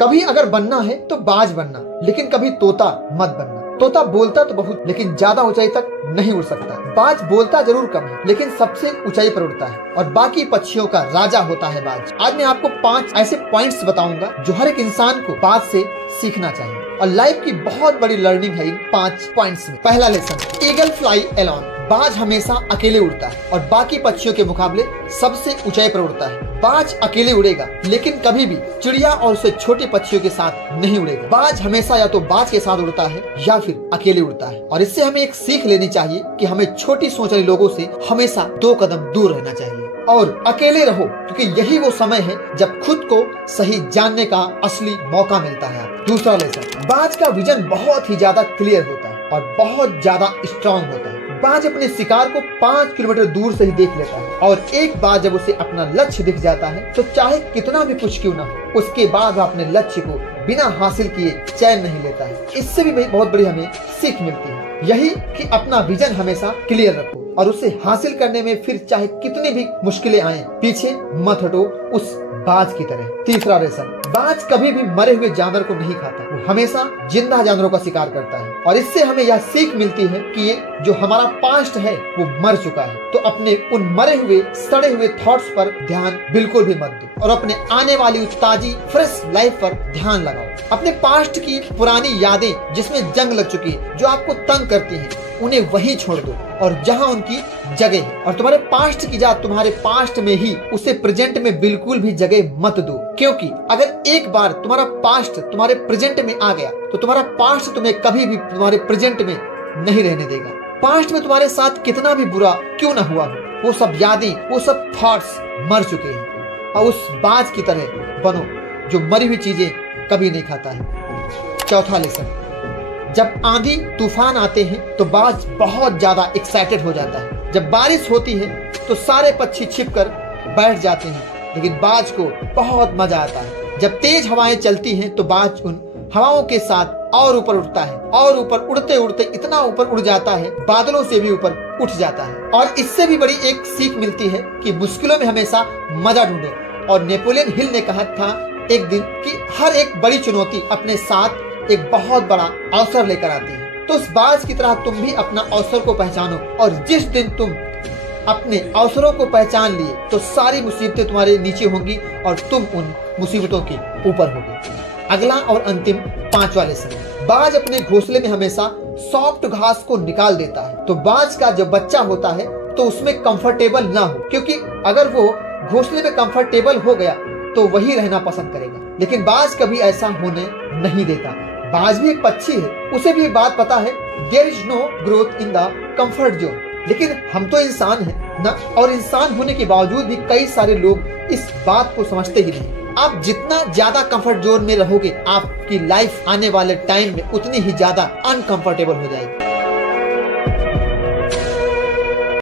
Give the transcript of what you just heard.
कभी अगर बनना है तो बाज बनना, लेकिन कभी तोता मत बनना। तोता बोलता तो बहुत, लेकिन ज्यादा ऊंचाई तक नहीं उड़ सकता। बाज बोलता जरूर कम है, लेकिन सबसे ऊंचाई पर उड़ता है और बाकी पक्षियों का राजा होता है बाज। आज मैं आपको 5 ऐसे पॉइंट्स बताऊंगा जो हर एक इंसान को बाज से सीखना चाहिए और लाइफ की बहुत बड़ी लर्निंग है इन 5 पॉइंट्स में। पहला लेसन, ईगल फ्लाई अलोन। बाज हमेशा अकेले उड़ता है और बाकी पक्षियों के मुकाबले सबसे ऊंचाई पर उड़ता है। बाज अकेले उड़ेगा, लेकिन कभी भी चिड़िया और उससे छोटे पक्षियों के साथ नहीं उड़ेगा। बाज हमेशा या तो बाज के साथ उड़ता है या फिर अकेले उड़ता है। और इससे हमें एक सीख लेनी चाहिए कि हमें छोटी सोच वाले लोगों से हमेशा 2 कदम दूर रहना चाहिए और अकेले रहो, क्योंकि यही वो समय है जब खुद को सही जानने का असली मौका मिलता है। दूसरा लेसन, बाज का विजन बहुत ही ज्यादा क्लियर होता है और बहुत ज्यादा स्ट्रॉन्ग होता है। बाज अपने शिकार को 5 किलोमीटर दूर से ही देख लेता है और एक बार जब उसे अपना लक्ष्य दिख जाता है तो चाहे कितना भी कुछ क्यों ना हो, उसके बाद वह अपने लक्ष्य को बिना हासिल किए चैन नहीं लेता है। इससे भी बहुत बड़ी हमें सीख मिलती है, यही कि अपना विजन हमेशा क्लियर रखो और उसे हासिल करने में फिर चाहे कितनी भी मुश्किलें आए, पीछे मत हटो उस बाज की तरह। तीसरा लेसन, बाज कभी भी मरे हुए जानवर को नहीं खाता, वो हमेशा जिंदा जानवरों का शिकार करता है और इससे हमें यह सीख मिलती है कि ये जो हमारा पास्ट है वो मर चुका है, तो अपने उन मरे हुए सड़े हुए थॉट्स पर ध्यान बिल्कुल भी मत दो और अपने आने वाली ताजी फ्रेश लाइफ पर ध्यान लगाओ। अपने पास्ट की पुरानी यादें जिसमें जंग लग चुकी है, जो आपको तंग करती हैं, उन्हें वहीं छोड़ दो और जहां उनकी जगह है, और तुम्हारे पास्ट की जगह तुम्हारे पास्ट में ही, उसे प्रेजेंट में बिल्कुल भी जगह मत दो। क्योंकि अगर एक बार तुम्हारा पास्ट तुम्हारे प्रेजेंट में आ गया तो तुम्हारा पास्ट तुम्हें कभी भी तुम्हारे प्रेजेंट में नहीं रहने देगा। पास्ट में तुम्हारे साथ कितना भी बुरा क्यों ना हुआ हो, वो सब यादें, वो सब थॉट्स मर चुके हैं और उस बाज की तरह बनो जो मरी हुई चीजें कभी नहीं खाता है। चौथा लेसन, जब आंधी तूफान आते हैं तो बाज बहुत ज्यादा एक्साइटेड हो जाता है। जब बारिश होती है तो सारे पक्षी छिपकर बैठ जाते हैं, लेकिन बाज को बहुत मजा आता है। जब तेज हवाएं चलती हैं तो बाज उन हवाओं के साथ और ऊपर उठता है और ऊपर उड़ते उड़ते इतना ऊपर उड़ जाता है, बादलों से भी ऊपर उठ जाता है। और इससे भी बड़ी एक सीख मिलती है कि मुश्किलों में हमेशा मजा ढूंढो। और नेपोलियन हिल ने कहा था एक दिन कि हर एक बड़ी चुनौती अपने साथ एक बहुत बड़ा अवसर लेकर आती है। तो उस बाज की तरह तुम भी अपना अवसर को पहचानो और जिस दिन तुम अपने अवसरों को पहचान लिए तो सारी मुसीबतें तुम्हारे नीचे होंगी और तुम उन मुसीबतों के ऊपर होगे। अगला और अंतिम 5वां लेसन, बाज अपने घोंसले में हमेशा सॉफ्ट घास को निकाल देता है। तो बाज का जब बच्चा होता है तो उसमें कंफर्टेबल ना हो, क्योंकि अगर वो घोंसले में कंफर्टेबल हो गया तो वही रहना पसंद करेगा, लेकिन बाज कभी ऐसा होने नहीं देता। बाज भी एक पक्षी है, उसे भी एक बात पता है, there is no growth in the comfort zone. लेकिन हम तो इंसान हैं ना, और इंसान होने के बावजूद भी कई सारे लोग इस बात को समझते ही नहीं। आप जितना ज्यादा कंफर्ट जोन में रहोगे, आपकी लाइफ आने वाले टाइम में उतनी ही ज्यादा अनकंफर्टेबल हो जाएगी।